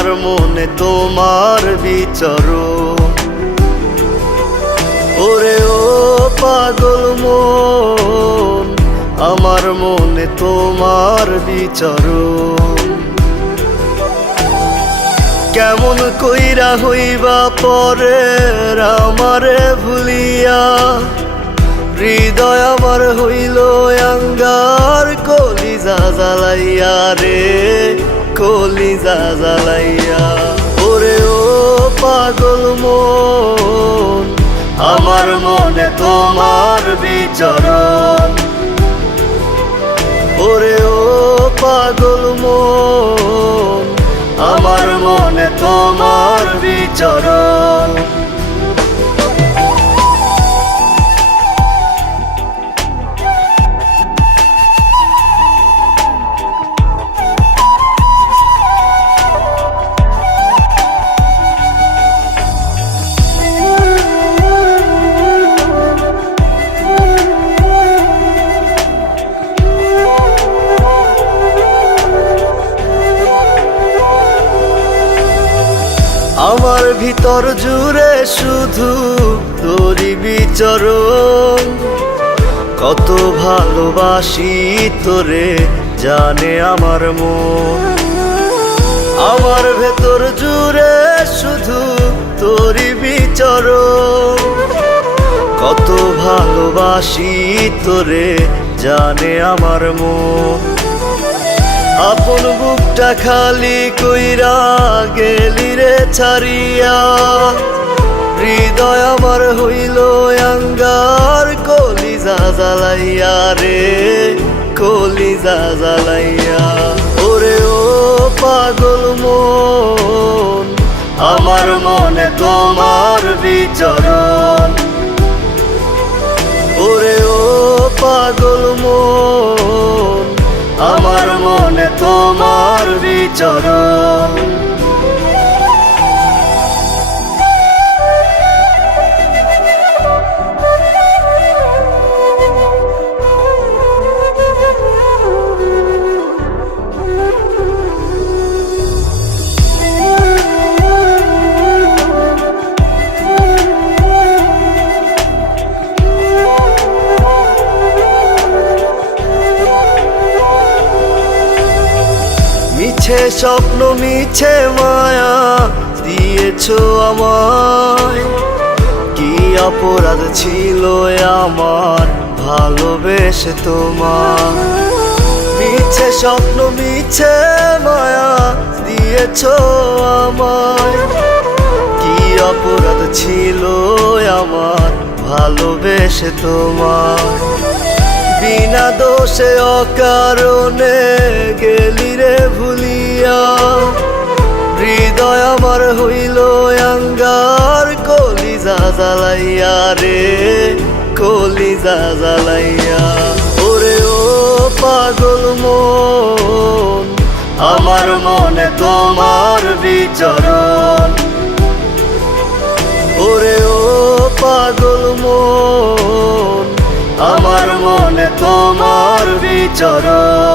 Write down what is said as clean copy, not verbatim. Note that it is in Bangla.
আমার মনে তোমার বিচরণ। ওরে ও পাগল মন, আমার মনে তোমার বিচরণ। কেমন কইরা হইবা পরের আমারে ভুলিয়া, হৃদয় আমার হইল আঙ্গার, কলিজা জ্বালাইয়া রে কলিজা জ্বালাইয়া। ওরে ও পাগল মন, আমার মনে তোমার বিচরণ। ওরে ও পাগল মন, আমার মনে তোমার বিচরণ। আমার ভিতর জুড়ে শুধু তোরই বিচরণ, কত ভালোবাসি তোরে জানে আমার মন। আমার ভেতর জুড়ে শুধু তোরই বিচরণ, কত ভালোবাসি তোরে জানে আমার মন। আপন বুকটা খালি কইরা গেলি রে ছাড়িয়া, হৃদয় আমার হইল আঙ্গার, কলিজা জ্বালাইয়া রে কলিজা জ্বালাইয়া। ওরে ও পাগল মন, আমার মনে তোমার বিচরণ। ওরে ও পাগল মন, আমার মনে তোমার বিচরণ। মিছে স্বপ্ন মিছে মায়া দিয়েছো আমায়, কি অপরাধ ছিল আমার ভালোবেসে তোমার। মিছে স্বপ্ন মিছে মায়া দিয়েছো আমায়, কি অপরাধ ছিল আমার ভালোবেসে তোমার। বিনা দোষে অকারণে গেলি রে ভুলিয়া, হৃদয় আমার হইল আঙ্গার, কলিজা জ্বালাইয়া রে কলিজা জ্বালাইয়া। ওরে ও পাগল মন, আমার মনে তোমার বিচরণ। ওরে ও পাগল মন, আমার মনে তোমার বিচরণ।